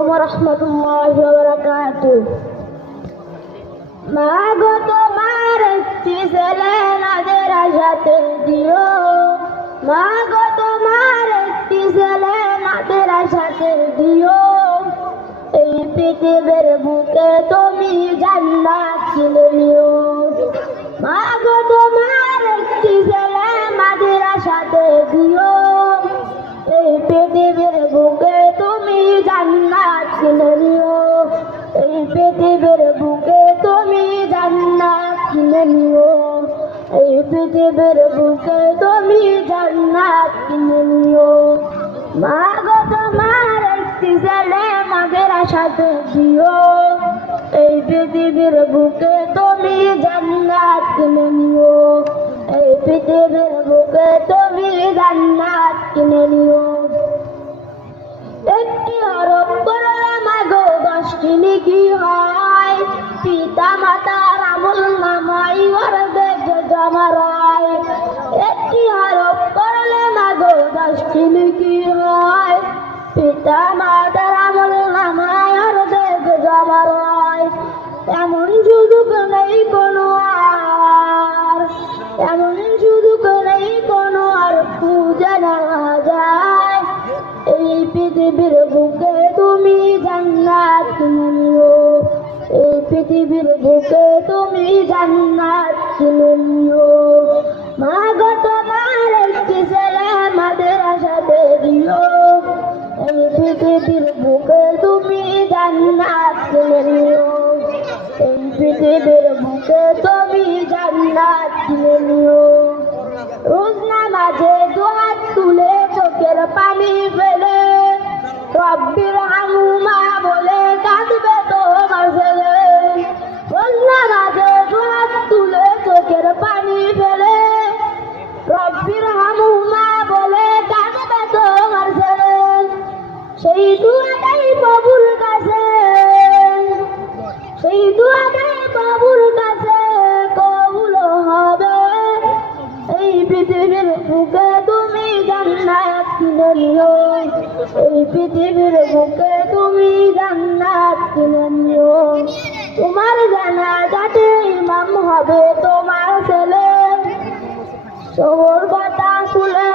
ওয়া রাহমাতুল্লাহি ওয়া বারাকাতুহু। মা গো তোমার একটি ছেলে নাদের সাথে দিও, মা গো তোমার একটি ছেলে নাদের সাথে দিও। এই পৃথিবীর বুকে তুমি জান্নাত কিনে নিও। মা গো তোমার একটি ছেলে নাদের সাথে দিও। এই পৃথিবীর বুকে তুমি জান্নাত কিনে নিও। এই পৃথিবীর বুকে তুমি জান্নাত কিনে নিও। এই পৃথিবীর বুকে তুমি জান্নাত কিনে নিও। মা গো তোমার একটি ছেলে মাদের সাথে দিও। এই পৃথিবীর বুকে তুমি জান্নাত কিনে নিও। এই পৃথিবীর বুকে তুমি জান্নাত কিনে নিও। একটি হরফ পড়লে মা গো 10টি নেকি হয়। পিতা মাতার আমল নামায় অর্ধেক জমা হয়। একটি হরফ পড়লে মা গো 10টি নেকি হয়। পিতা মাতার আমল নামায় অর্ধেক জমা হয়। এমন সুযোগ নেই কোনো আর, এমন সুযোগ নেই কোনো আর খুঁজে নেওয়া যায়। এই পৃথিবীর বুকে তুমি জান্নাত কিনে নিও। এই পৃথিবীর বুকে তুমি জান্নাত কিনে নিও। মা গো তোমার একটি ছেলে মাদের সাথে দিও। এই পৃথিবীর বুকে তুমি জান্নাত কিনে নিও। এই পৃথিবীর বুকে তুমি জান্নাত কিনে নিও। রোজ নামাজে দুহাত তুলে চোখের পানি ফেলে রব্বির হামহুমা বলে কাঁদবে তোমার ছেলে। রোজ নামাজে দুহাত তুলে চোখের পানি ফেলে রব্বির হামহুমা বলে কাঁদবে তোমার ছেলে। সেই দুয়াটাই প্রভুর কাছে, সেই দুয়াটাই প্রভুর কাছে কবুল হবে। এই পৃথিবীর বুকে তুমি জান্নাত কিনে নিও। এই পৃথিবীর বুকে তুমি জান্নাত কিনে নিও। তোমার জানাজাতে ইমাম হবে তোমার ছেলে। শহর কথা খুলে